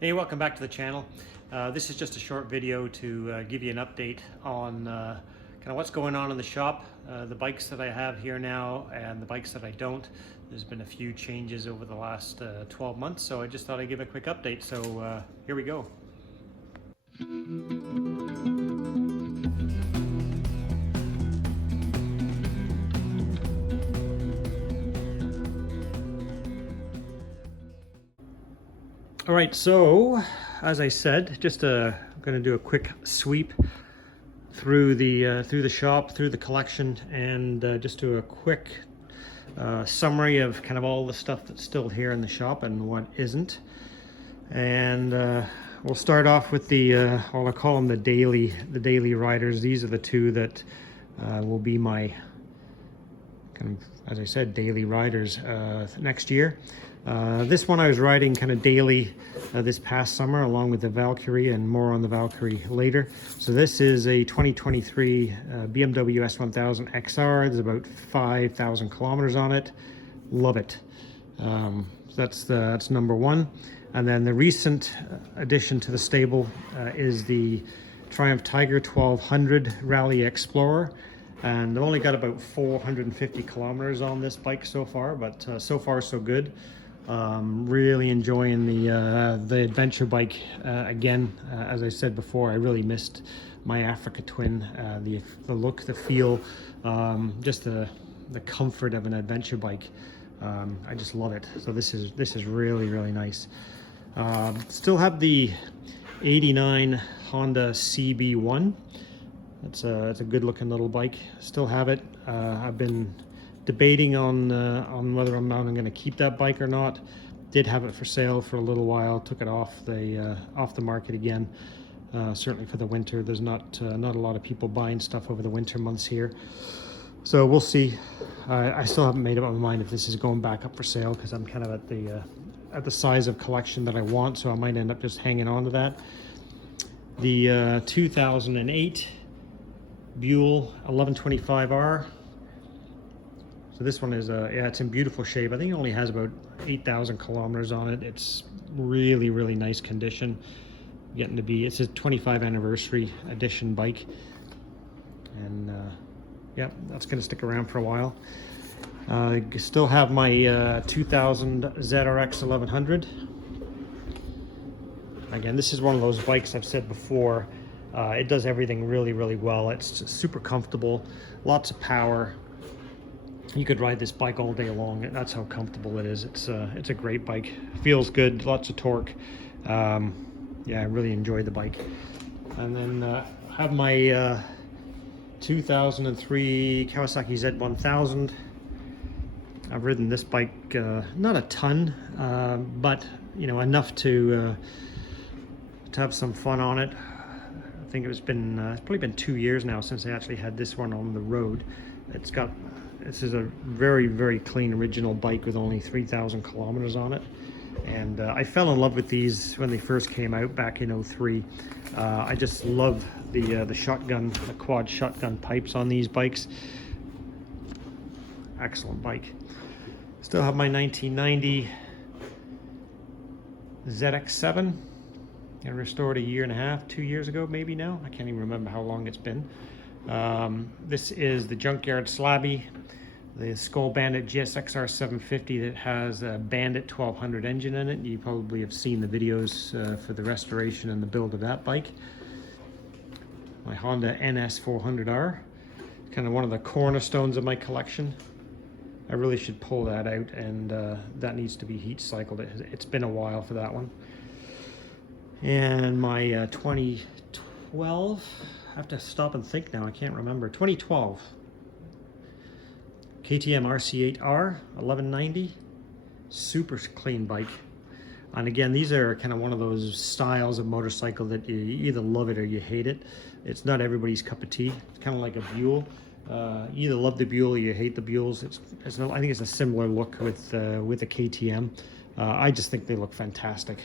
Hey, welcome back to the channel. This is just a short video to give you an update on kind of what's going on in the shop, the bikes that I have here now and the bikes that I don't. There's been a few changes over the last 12 months, so I just thought I'd give a quick update. So here we go. All right, so as I said, just I'm going to do a quick sweep through the shop, through the collection, and just do a quick summary of kind of all the stuff that's still here in the shop and what isn't. And we'll start off with the I'll call them the daily riders. These are the two that will be my kind of, as I said, daily riders next year. This one I was riding kind of daily this past summer along with the Valkyrie, and more on the Valkyrie later. So this is a 2023 BMW S1000 XR. There's about 5,000 kilometers on it. Love it. So that's number one. And then the recent addition to the stable is the Triumph Tiger 1200 Rally Explorer. And I've only got about 450 kilometers on this bike so far, but so far so good. Really enjoying the adventure bike again. As I said before, I really missed my Africa Twin. The look, the feel, just the comfort of an adventure bike. I just love it. So this is really nice. Still have the '89 Honda CB1. It's a good looking little bike. Still have it. I've been debating on whether or not I'm going to keep that bike or not. Did have it for sale for a little while. Took it off the market again. Certainly for the winter. There's not a lot of people buying stuff over the winter months here. So we'll see. I still haven't made up my mind if this is going back up for sale, because I'm kind of at the size of collection that I want. So I might end up just hanging on to that. The 2008 Buell 1125R. So this one is yeah, it's in beautiful shape. I think it only has about 8,000 kilometers on it. It's really nice condition. Getting to be, it's a 25 anniversary edition bike, and yeah, that's going to stick around for a while. I still have my 2000 ZRX 1100. Again, this is one of those bikes I've said before. It does everything really well. It's super comfortable, lots of power. You could ride this bike all day long. That's how comfortable it is. It's a great bike. Feels good, lots of torque. Yeah, I really enjoy the bike. And then I have my 2003 Kawasaki Z1000. I've ridden this bike not a ton, but you know, enough to have some fun on it. I think it's probably been 2 years now since I actually had this one on the road. This is a very clean original bike with only 3,000 kilometers on it. And I fell in love with these when they first came out back in '03. I just love the shotgun, the quad shotgun pipes on these bikes. Excellent bike. Still have my 1990 ZX7. I restored a year and a half, 2 years ago maybe now. I can't even remember how long it's been. This is the Junkyard Slabby, the Skull Bandit GSXR 750 that has a Bandit 1200 engine in it. You probably have seen the videos for the restoration and the build of that bike. My Honda NS 400R, kind of one of the cornerstones of my collection. I really should pull that out, and that needs to be heat cycled. It's been a while for that one. And my 2012, I have to stop and think now, I can't remember. 2012 KTM RC8R 1190, super clean bike. And again, these are kind of one of those styles of motorcycle that you either love it or you hate it. It's not everybody's cup of tea. It's kind of like a Buell. You either love the Buell or you hate the Buells. I think it's a similar look with the KTM. I just think they look fantastic.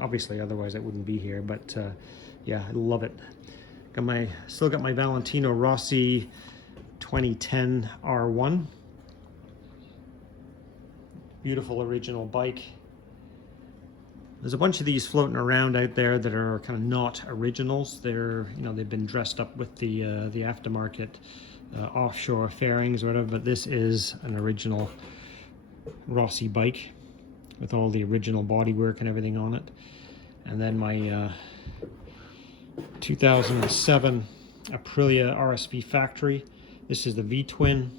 Obviously, otherwise I wouldn't be here. But yeah, I love it. Still got my Valentino Rossi 2010 R1. Beautiful original bike. There's a bunch of these floating around out there that are kind of not originals. They're, you know, they've been dressed up with the aftermarket offshore fairings or whatever, but this is an original Rossi bike with all the original bodywork and everything on it. And then my 2007 Aprilia RSV factory. This is the V-twin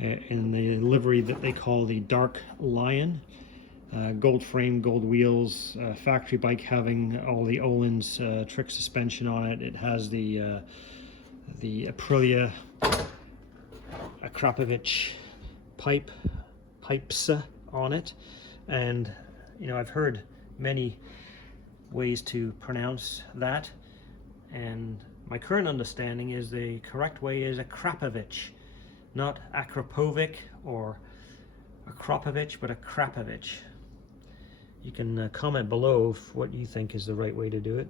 in the livery that they call the Dark Lion. Gold frame, gold wheels, factory bike having all the Öhlins trick suspension on it. It has the Aprilia Covich pipes on it, and you know, I've heard many ways to pronounce that, and my current understanding is the correct way is a Krapovich, not Akrapovic or a Kropovich, but a Krapovich. You can comment below what you think is the right way to do it.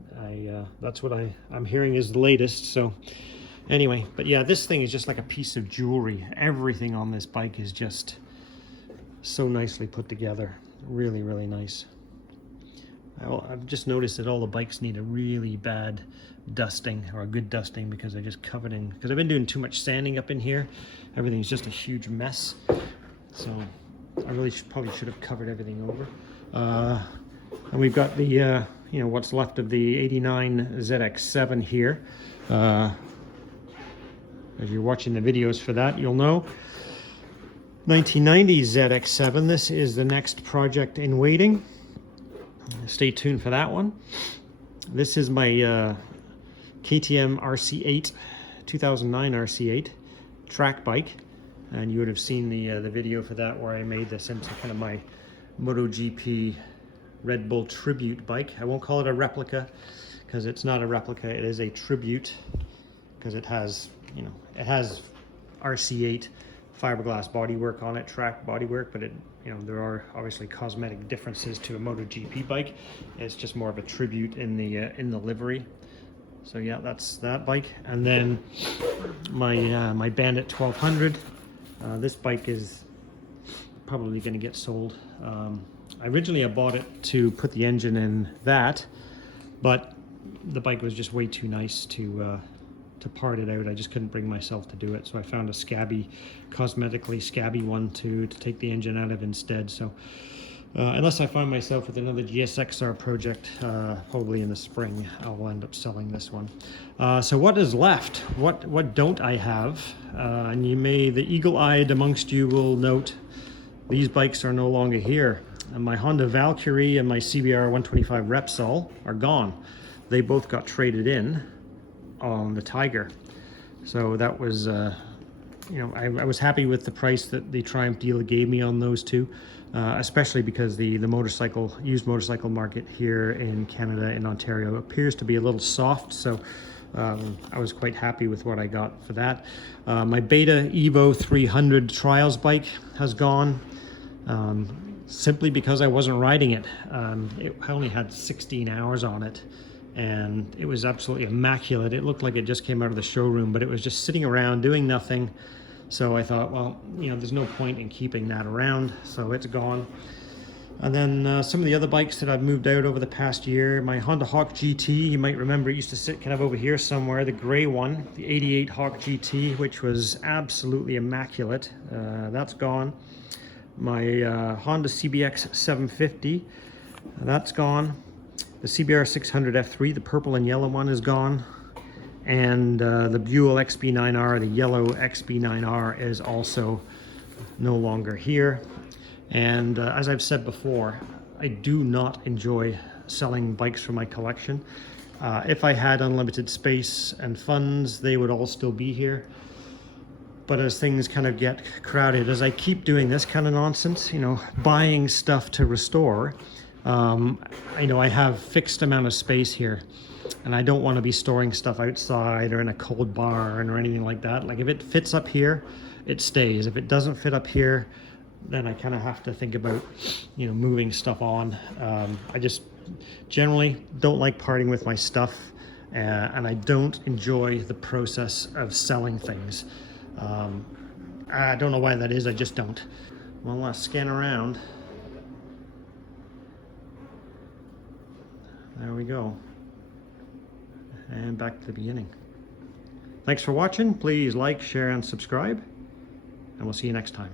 That's what I'm hearing is the latest. So anyway, but yeah, this thing is just like a piece of jewelry. Everything on this bike is just so nicely put together. Really, really nice. I've just noticed that all the bikes need a really bad dusting, or a good dusting, because they're just covered in, because I've been doing too much sanding up in here. Everything's just a huge mess. So I really probably should have covered everything over. And we've got the, you know, what's left of the 89 ZX7 here. As you're watching the videos for that, you'll know. 1990 ZX7, this is the next project in waiting. Stay tuned for that one. This is my KTM RC8, 2009 RC8 track bike. And you would have seen the video for that where I made this into kind of my MotoGP Red Bull tribute bike. I won't call it a replica because it's not a replica, it is a tribute, because it has, you know, it has RC8 fiberglass bodywork on it, track bodywork, but it, you know, there are obviously cosmetic differences to a MotoGP bike. It's just more of a tribute in the livery. So yeah, that's that bike. And then my my Bandit 1200. This bike is probably going to get sold. Originally I bought it to put the engine in that, but the bike was just way too nice to part it out. I just couldn't bring myself to do it, so I found a scabby, cosmetically scabby one to take the engine out of instead. So unless I find myself with another GSXR project, probably in the spring, I'll end up selling this one. So what is left? What don't I have? And you may, the eagle-eyed amongst you will note, these bikes are no longer here. And my Honda Valkyrie and my CBR 125 Repsol are gone. They both got traded in on the Tiger. So that was, you know, I was happy with the price that the Triumph dealer gave me on those two, especially because the used motorcycle market here in Canada, in Ontario, appears to be a little soft. So I was quite happy with what I got for that. My Beta Evo 300 trials bike has gone. Simply because I wasn't riding it. I only had 16 hours on it, and it was absolutely immaculate. It looked like it just came out of the showroom, but it was just sitting around doing nothing. So I thought, well, you know, there's no point in keeping that around, so it's gone. And then some of the other bikes that I've moved out over the past year, my Honda Hawk GT, you might remember it used to sit kind of over here somewhere, the gray one, the 88 Hawk GT, which was absolutely immaculate. That's gone. My Honda CBX 750, that's gone. The CBR 600 F3, the purple and yellow one, is gone. And the Buell XB9R, the yellow XB9R, is also no longer here. And as I've said before, I do not enjoy selling bikes from my collection. If I had unlimited space and funds, they would all still be here. But as things kind of get crowded, as I keep doing this kind of nonsense, you know, buying stuff to restore, I know I have fixed amount of space here, and I don't want to be storing stuff outside or in a cold barn or anything like that. Like if it fits up here, it stays. If it doesn't fit up here, then I kind of have to think about, you know, moving stuff on. I just generally don't like parting with my stuff, and I don't enjoy the process of selling things. I don't know why that is, I just don't. Well, let's scan around. we go. And back to the beginning. Thanks for watching. Please like, share, and subscribe. And we'll see you next time.